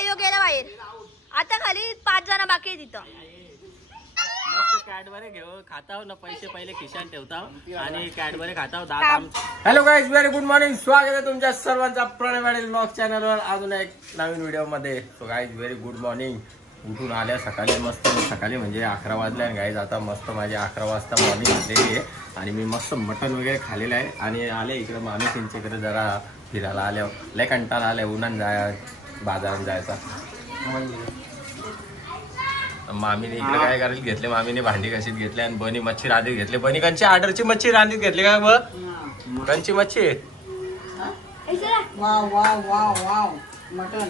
यो गेला बाहेर. आता खाली 5 जण बाकी आहे तिथं. कॅडबरे घेऊ खाताव ना पैसे पहिले खिशात ठेवताव आणि कॅडबरे खाताव दात. Hello guys, very good morning. स्वागत आहे तुमच्या सर्वांचा प्रणय पाटील ब्लॉग चॅनलवर अजून एक नवीन व्हिडिओ मध्ये. So guys very good morning. उठून आल्या सकाळी मस्त. सकाळी म्हणजे 11 वाजल्या गाईज. आता मस्त माझी 11 वाजता मॉर्निंग झालेली आहे आणि मी मस्त मटन वगैरे खाल्लेलं आहे आणि आले इकडे माणूसींच्याकडे जरा फिरायला आल्या. लय कंटाळा आल्या उन्हान बाजारात जायचा. मामीने इकडे काय करायला घेतले, मामीने भांडी कशीत घेतले आणि बनी मच्छी रांधीत घेतले. बनी कंची ऑर्डरची मच्छी रांधीत घेतली का ब कंची मच्छी. Wow wow wow wow mutton.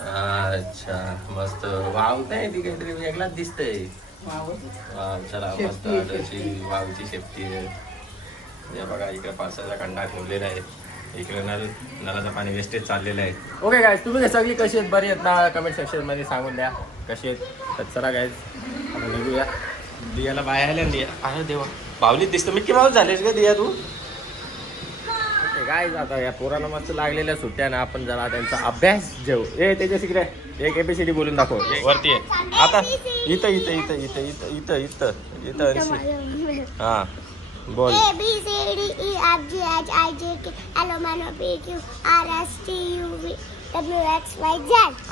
अच्छा मस्त. वाव नाही ती काहीतरी वेगळाच दिसतंय. वाव चला मस्त ऑर्डरची वावची शेपटी आहे. हे बघा इकडे पावसाचा कंडा ठेवलेला आहे. इकडे नळाचं पाणी वेस्टेज चाललेलं आहे. ओके गाईज, तुम्ही सगळी कशी आहेत? बरी आहेत ना? कमेंट सेक्शन मध्ये सांगून द्या कशी आहेत. तर चला गाईज आपण निघूया. दियाला बाहेर आल्या. दिया अरे देवा बावलीत दिसतो. मिक्की माऊस झालेस का दिया तू? ओके गाईज, आता या पोराला मस्त लागलेल्या सुट्ट्या ना आपण जरा त्यांचा अभ्यास घेऊ. त्याच्या शिकले एक ABCD बोलून दाखव. वरती आहे आता. इथं इथं इथं इथं इथं इथं इथं इथं हा बोल.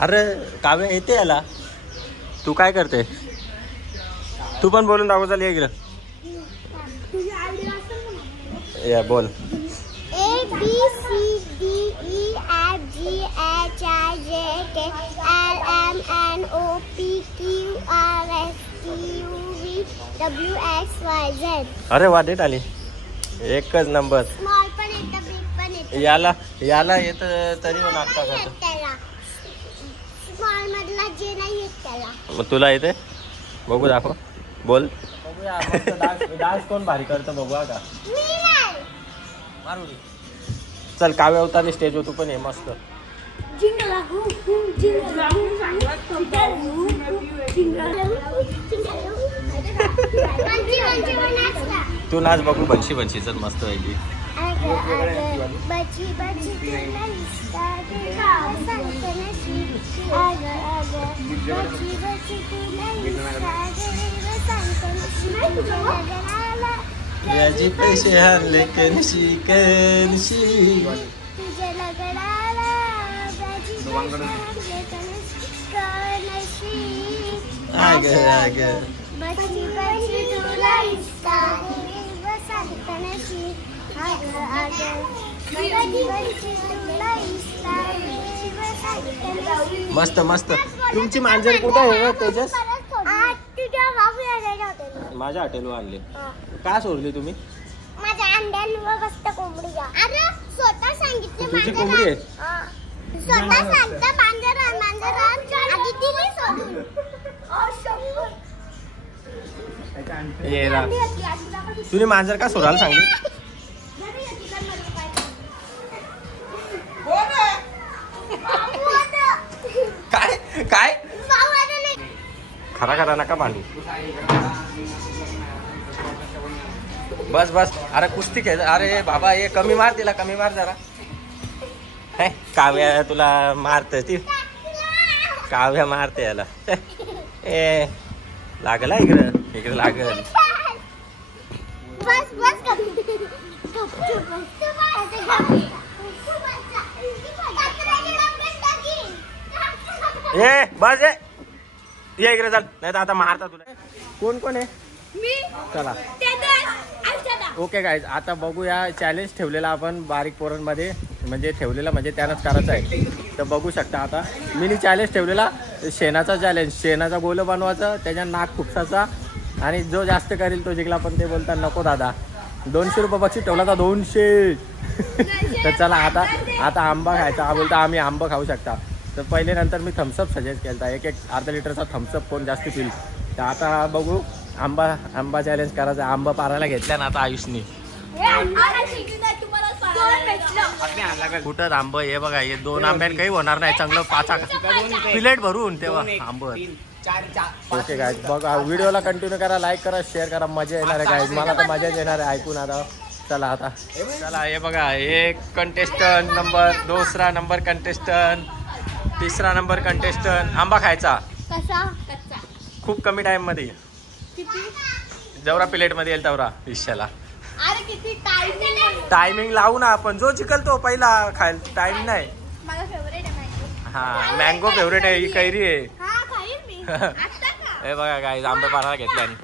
अरे काव्य येते याला. तू काय करते? तू पण बोलून दाखव. चाल गेलं या बोल. अरे वा डेट आली. एकच नंबर. याला याला येत तरी पण आता मग तुला येते बघू दाखव. बोल. बघूया डान्स कोण भारी करतं बघूया का. मारुली चल काव्य अवतारली स्टेजवर तू पण ये मस्त. तू नाच बघू. बनशी बनशी चल मस्त व्हायची. याची पैसे हरले कनशी कनशी. आग आग मस्त मस्त. तुमची मांजर कुठे आहे तेजस? माझ्या हॉटेलवर आणले. का सोडली तुम्ही? माझ्या अंड्यांवर बसत कोंबडी. अरे स्वतः सांगितलं तुझी कोंबडी आहे. स्वतः सांगता मांजर मांजर आधी दिली सोडून. तुझी मांजर का सोडायला सांगली? काय काय खरा खरा नका बांधू. बस बस. अरे कुस्ती खेळ. अरे बाबा हे कमी मार. तिला कमी मार जरा. हे काव्या तुला मारते ती. काव्या मारते याला. ए लागला इकडं इकडे लागल. ए बस ये इकडे चल नाही तर आता मारता तुला. कोण कोण आहे? चला ओके गाईज, आता बघूया. चॅलेंज ठेवलेला आपण बारीक पोरांमध्ये म्हणजे ठेवलेला म्हणजे त्यानंच करायचं आहे. तर बघू शकता आता मी चॅलेंज ठेवलेला शेणाचा चॅलेंज. शेणाचा गोल बनवायचा त्याच्या नाक खुपसाचा आणि जो जास्त करेल तो जिंकला. पण ते बोलतात नको दादा 200 रुपये बक्षीस ठेवला होता. 200. तर चला आता आता आंबा खायचा. हा बोलता आम्ही आंबा खाऊ शकता. तर पहिले नंतर मी थम्सअप सजेस्ट केला होता. एक अर्धा लिटरचा थम्सअप कोण जास्त पिल. तर आता बघू आंबा चॅलेंज करायचा. आंबा पारायला घेतल्या ना आता आयुषनी. कुठं आंब हे बघा. हे 2 आंब्यान काही होणार नाही. चांगलं 5 प्लेट भरून तेव्हा आंब ओके गाईज बघा व्हिडिओला कंटिन्यू करा, लाईक करा, शेअर करा, मजा येणार आहे गाईज. मला तर मजाच येणार आहे ऐकून. आता चला आता चला हे बघा एक कंटेस्टंट नंबर, दुसरा नंबर कंटेस्टंट, तिसरा नंबर कंटेस्टंट. आंबा खायचा कसा खूप कमी टाइम मध्ये, जेवढा प्लेट मध्ये येईल तेवढा विषयाला. अरे किती टाइम टायमिंग लावू ना आपण, जो जिंकल तो पहिला खायला. टाइम नाही. मला फेवरेट आहे मँगो. हा मँगो फेवरेट आहे, ही कैरी आहे. हा खाईल मी आता का हे बघा गाईज आंबे पाडायला घेतले. आणि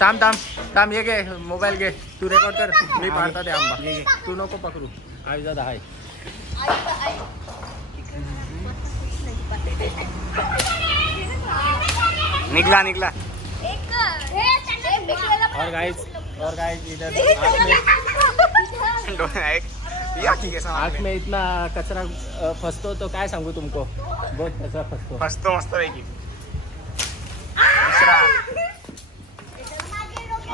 थांब थांब थांब, ये घे मोबाईल घे, तू रेकॉर्ड कर, मी पाडता ते आंबा. तू नको पकडू. आई दादा हाय निकला निकला. और गाइस इधर आँख में इतना कचरा फंसतो तो काय सांगू तुमको, बहुत कचरा फंसतो मस्त पैकी.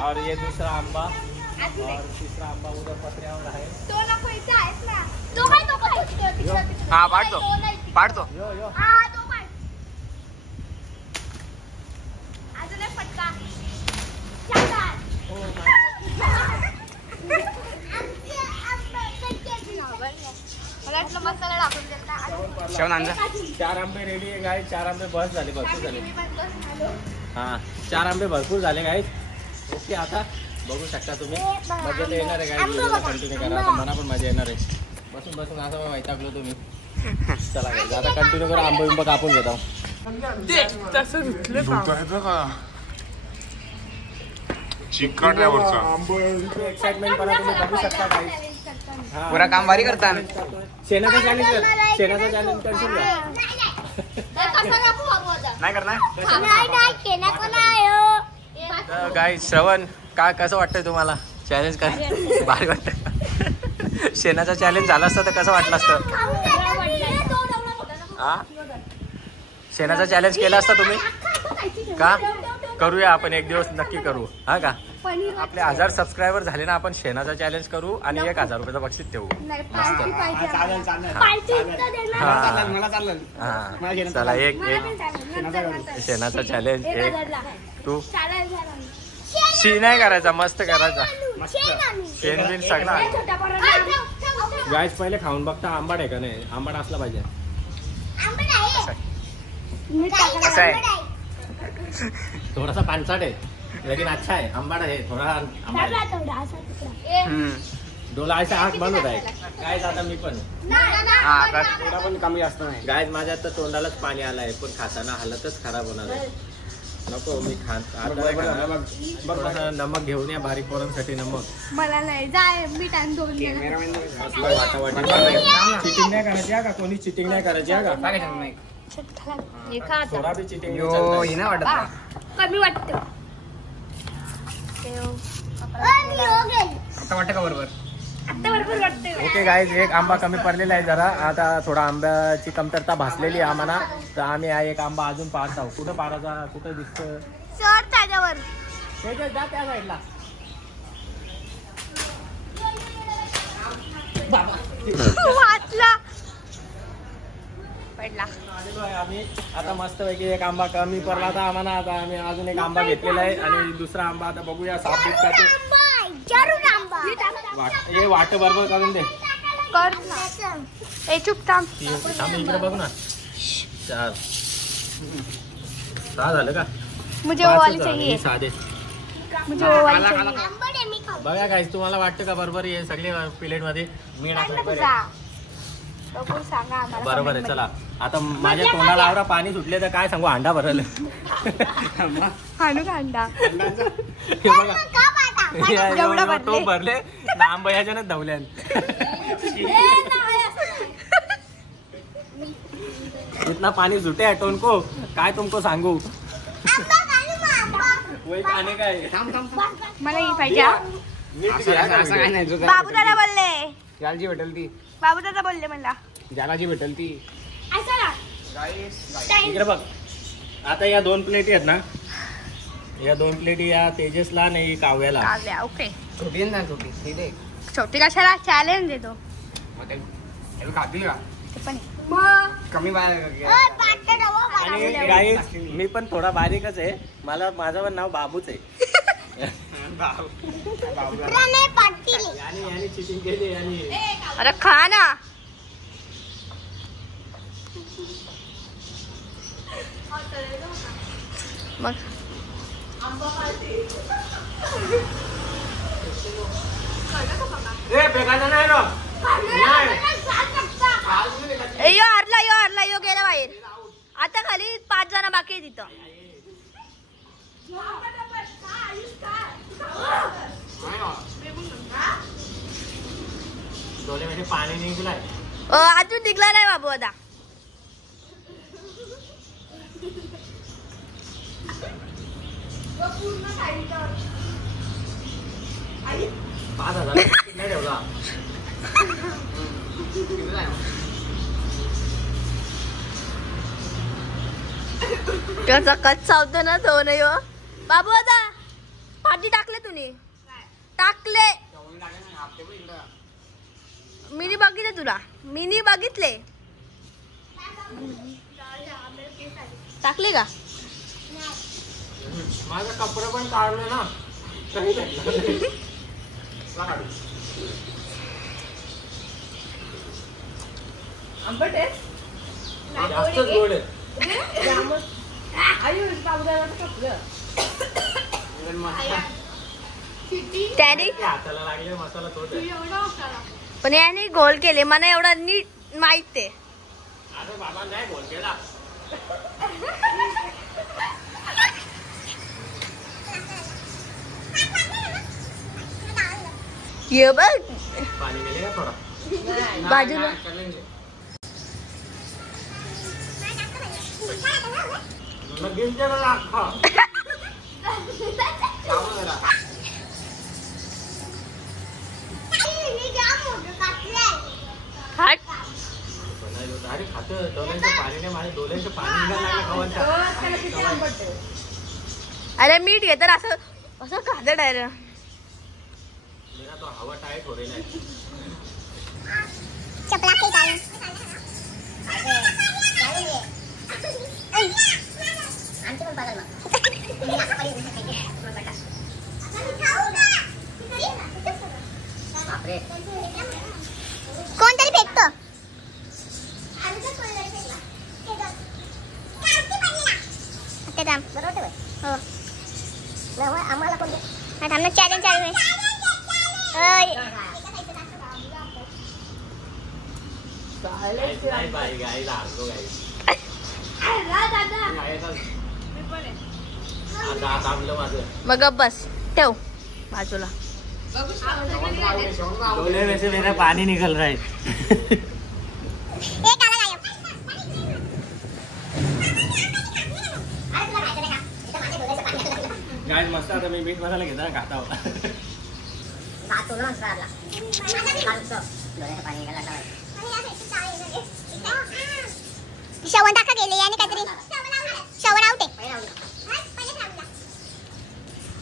और ये दूसरा आंबा और तीसरा आंबा उधर पत्र्यावर आहे. तो नको इथे आहेस ना, तो काय तो काय हा पाडतो पाडतो. यो यो हा तो पाड. अजून एक फटका. चालेल. मला वाटलं मसाला टाकून देता. 4 आंबे रेडी आहे गाईज. 4 आंबे बस झाले, भरपूर झाले. हा 4 आंबे भरपूर झाले गाईज. ओके आता बघू शकता तुम्ही, मजा तर येणार आहे गाईज. व्हिडिओला कंटिन्यू करा, आता मला पण मजा येणार आहे. बसून बसून असं वैतागलो तुम्ही. चला गाईज आता कंटिन्यू करा, आंबे बिंब कापून घेतो. एक्साइटमेंट करा तुम्ही, बघू शकता गाईज. पुरा काम भारी करता. शेणाचा चॅलेंज कर, शेणाचा चॅलेंज करशील का? नाही करणार. गाईज श्रवण काय कसं वाटतंय तुम्हाला चॅलेंज काय? भारी वाटतं. शेणाचा चॅलेंज झाला असतं तर कसं वाटलं असतं? हा शेणाचा चॅलेंज केला असता तुम्ही का? करूया आपण एक दिवस नक्की करू. हा का आपले 1000 सबस्क्रायबर झाले ना, आपण शेणाचा चॅलेंज करू आणि 1000 रुपयाचं बक्षीस देऊ. मस्त. हा चला एक शेणाचा चॅलेंज. एक तू शी नाही करायचा, मस्त करायचा. शेण बिन सगळा. गाईज पहिले खाऊन बघता आंबट आहे का नाही. आंबट असला पाहिजे. कसं आहे? थोडासा पानसाट आहे लेकिन अच्छा है. आंबट है थोड़ा आंबट. डोला ऐसा आँख बंद होत आहे. गाईज आता मी पण थोडा पण कमी जास्त नाही. गाईज माझ्या तर तोंडालाच पाणी आलंय, पण खाताना हालतच खराब होणार आहे. नको मी थोडासा नमक घेऊन या बारीक पोरांसाठी. नमक मला नाही जाय, मी टाइम दोन वाटावाटी. चिटिंग नाही करायची का? कोणी चिटिंग नाही करायची का? थोडा बी चिटिंग नाही वाटत. कमी वाटतं. आता वाटतं का बरोबर? आता बरोबर वाटतंय. ओके गाईज एक आंबा कमी पडलेला आहे जरा. आता थोडा आंब्याची कमतरता भासलेली आहे आम्हाला, तर आम्ही एक आंबा अजून पाहत आहोत. कुठं पाडायचा, कुठं दिसतं सर त्याच्यावर जा त्या साईडला. वाचला पडला. आलेलो आहे आम्ही आता मस्त पैकी. एक आंबा कमी पडला आता आम्हाला. आता आम्ही अजून एक आंबा घेतलेला आहे आणि दुसरा आंबा आता बघूया साफ बीट करते. हे वाट बरोबर करून दे. कर ना. ए चुप थांब. इकडे बघू ना. 4 6 झालं का? मुझे वो वाली चाहिए. साधे मुझे वो वाली चाहिए. बघा गाईज तुम्हाला वाटतं का बरोबर आहे सगळे प्लेट मध्ये मी बरोबर आहे. चला आता माझ्या तोंडाला आवडा पाणी सुटले तर काय सांगू, अंडा भरल. हाणू का अंडा? हे बघा तो भरले ना आंबा ह्याच्यानंच धावल्यान. इतना पानी जुटे है टोनको काय तुमको सांगू. वही खाने का है. मला ही पाहिजे. बाबू दादा बोलले. जालजी भेटल ती. बाबू दादा बोलले मला. जालाजी भेटल ती. इकडे बघ. आता या 2 प्लेटी आहेत ना, या 2 प्लेटी या तेजसला नाही काव्याला. काव्या ओके. छोटी ना छोटी ठीक आहे. छोटी कशाला चॅलेंज देतो. खातील का? ते पण कमी बाहेर आणि गाईज मी पण थोडा बारीकच आहे, माझं पण नाव बाबूच आहे. प्रणय पाटील. आणि चिटिंग केली आणि अरे खा ना. मग यो हरला यो गेला बाहेर. आता खाली 5 जण बाकी आहे तिथं. डोळ्यामध्ये पाणी निघलाय. अजून निघला नाही बाबू आता. $5,000 नाही ठेवला. त्याचा कच्चा होतो ना तो नाही हो बाबू. आता पाठी टाकले तुम्ही टाकले. मिनी बघितले तुला. मिनी बघितले टाकले का. माझा कपडा पण काढलं ना. आंबट आहे. जास्तच गोड आहे. आयुष बाबूदादाचं कपलं. त्याने हाताला लागले मसाला थोडं. पण याने गोल केले. मला एवढं नीट माहित आहे. अरे बाबा नाही बोल केला. ये बघ पाणी गेले का थोडा. बाजूला. लगेच जरा अख्खा. हाट. अरे खातं डोळ्यांचं पाणी नाही. माझ्या डोळ्यांचं पाणी निघायला लागलं त्याला किती आंबट आहे. अरे मीठ घे तर असं असं खातं डायरेक्ट. मेरा तो हवा टाइट हो रही है. चपला के डाल. आमचे पण बघाल कोणतरी फेकतो. आम्हाला कोणतं चॅलेंज चालू आहे. नाही बाई गाईला हारलो गाई. आता थांबलं माझं. मग गप्प बस ठेव बाजूला. डोले में से मेरा पानी निकल रहा है. गाईज मस्त. आता मी मीठ मसाला घेता खाता होता. श्रवण टाका गेले आणि काहीतरी श्रवण आउट आहे.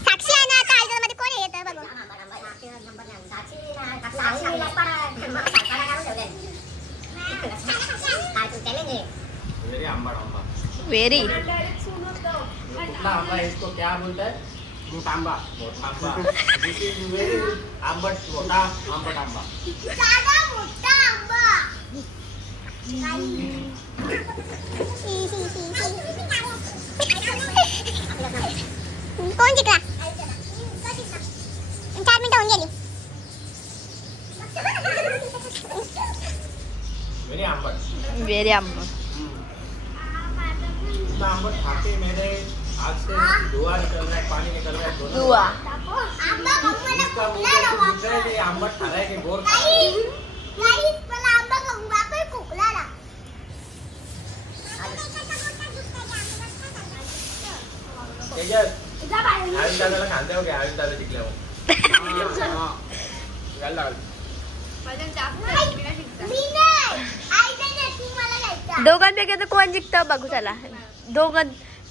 साक्षी आहे ना. आता आयजनमध्ये कोण येतं बघू. वेरी आंबट आंबा. व्हेरी. कुठला आंबा है इसको क्या बोलता है. मोठा आंबा. मोठा आंबा. दिस इज व्हेरी आंबट. मोठा आंबट आंबा. मोठा आंबा. कोण जिंकला. 4 मिनिटं होऊन गेली. व्हेरी आंबट. व्हेरी आंबट. इतना आंबट खाके मेरे आज से धुआं निकल रहा है. पानी निकल रहा है दोनों. दुआ. इसका मुंह तो दिख रहा है कि आंबट खा रहा है कि गोर खा रहा है. आयुष दादाला खांद्या हो गया. आयुष दादा जिंकल्यावर दोघांपैकी तर कोण जिंकतं बघू चला.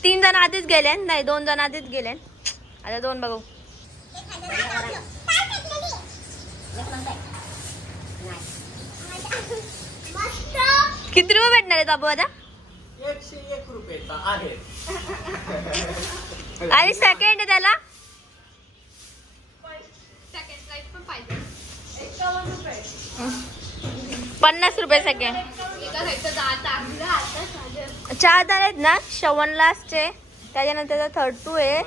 3 जण आधीच गेले. नाही 2 जण आधीच गेले. आता 2 बघू. किती रुपये भेटणार आहेत बाबू आता. 101 रुपये. आवश्यकता आहे. आणि सेकंड आहे त्याला 50 रुपये सेकंड. 4 आहेत ना. श्रवण लास्ट आहे, त्याच्यानंतर 32 आहे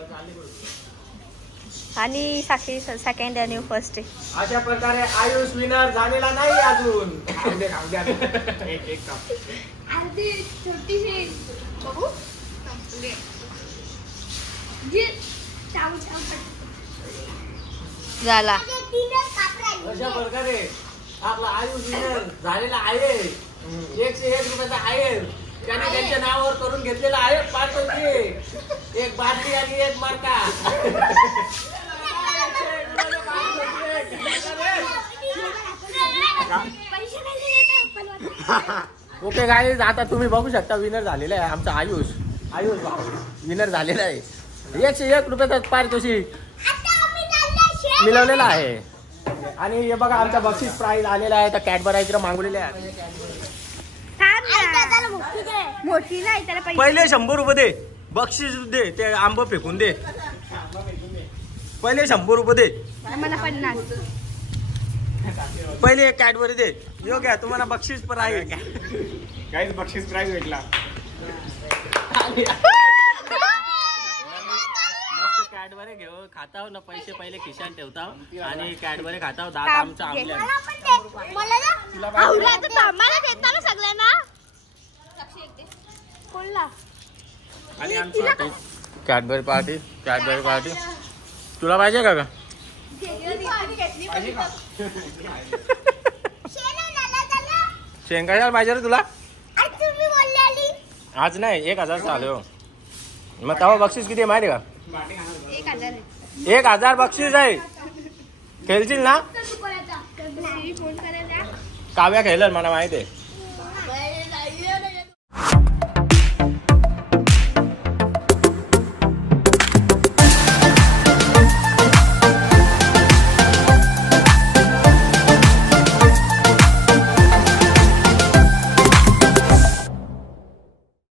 आणि साक्षी सेकंड आणि फर्स्ट आहे. अशा प्रकारे आयुष विनर झालेला नाही अजून. एक काप. झाला. अशा प्रकारे आपला आयुष विनर झालेला आहे. 101 रुपयाचा आहे. त्याने त्यांच्या नावावर करून घेतलेला आहे पार्टी. एक बाटली आणि एक मार्का. ओके गाईज, आता तुम्ही बघू शकता विनर झालेला आहे आमचा आयुष. आयुष विनर झालेला आहे. 101 रुपयाचा पारितोषिक मिळवलेला आहे. आणि हे बघा आमचा बक्षीस प्राईज आलेला आहे. तर कॅडबरी इकडे मागवलेले आहे. मोठी नाही त्याला पहिले 100 रुपये दे, बक्षीस दे, ते आंब फेकून दे. पहिले 100 रुपये दे, मला 50. पहिले एक कॅडबरी दे. यो घ्या तुम्हाला बक्षीस प्राईज. काहीच बक्षीस प्राईज भेटला. मस्त कॅडबरी घेऊ खाताव ना. पैसे पहिले खिशात ठेवताव आणि कॅडबरी खाताव. दात आमचा आमल्या. सगळ्यांना आणि आमची कॅडबरी पार्टी. कॅडबरी पार्टी तुला पाहिजे का ग? शेंग कशाला पाहिजे रे तुला? आज नाही 1000 चालू. मग तेव्हा बक्षीस किती आहे माहिती का? 1000 बक्षीस आहे. खेळशील ना? काव्या खेळल मला माहिती आहे.